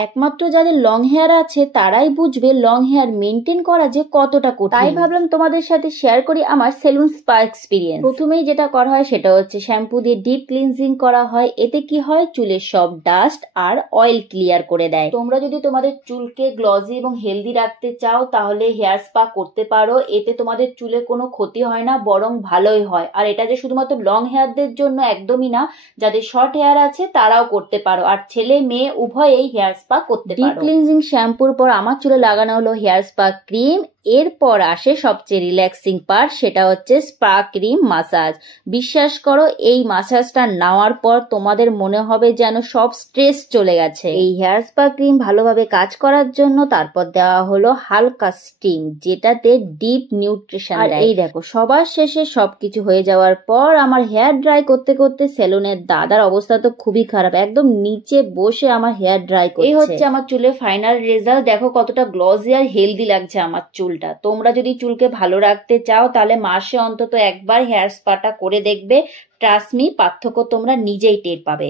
একমাত্র যাদের long hair আছে তারাই বুঝবে লং হেয়ার মেনটেন করা যে কতটা কঠিন। তাই ভাবলাম তোমাদের সাথে শেয়ার করি আমার সেলুন স্পা এক্সপিরিয়েন্স। প্রথমেই যেটা করা হয় সেটা হচ্ছে শ্যাম্পু দিয়ে ডিপ ক্লিনজিং করা হয়। এতে কি হয়, চুলের সব ডাস্ট আর অয়েল ক্লিয়ার করে দেয়। তোমরা যদি তোমাদের চুলকে গ্লজি এবং হেলদি রাখতে চাও তাহলে হেয়ার স্পা করতে পারো। এতে তোমাদের চুলে কোনো ক্ষতি হয় না, বরং ভালোই হয়। আর এটা যে শুধুমাত্র লং হেয়ারদের জন্য একদমই না, যাদের শর্ট হেয়ার আছে তারাও করতে পারো। আর ছেলে মেয়ে উভয়েই হেয়ার স্পা করতে পারো। ডিপ ক্লিনজিং শ্যাম্পুর পর আমার চুলে লাগানো হলো হেয়ার স্পা ক্রিম। এরপর আসে সবচেয়ে রিল্যাক্সিং পার্ট, সেটা হচ্ছে স্পা ক্রিম মাসাজ। বিশ্বাস করো, এই মাসাজটা নেওয়ার পর তোমাদের মনে হবে যেন সব স্ট্রেস চলে গেছে। এই হেয়ার স্পা ক্রিম ভালোভাবে কাজ করার জন্য তারপর দেওয়া হলো হালকা স্টিম, যেটাতে ডিপ নিউট্রিশন দেয়। এই দেখো, সবার শেষে সবকিছু হয়ে যাওয়ার পর আমার হেয়ার ড্রাই করতে করতে সেলুনের দাদার অবস্থা তো খুবই খারাপ, একদম নিচে বসে আমার হেয়ার ড্রাই করছে। এই হচ্ছে আমার চুলের ফাইনাল রেজাল্ট। দেখো কতটা গ্লসি আর হেলদি লাগছে আমার চুলটা। তোমরা যদি চুলকে ভালো রাখতে চাও তাহলে মাসে অন্তত একবার হেয়ার স্পাটা করে দেখবে। ট্রাস্ট মি, পার্থক্য তোমরা নিজেই টের পাবে।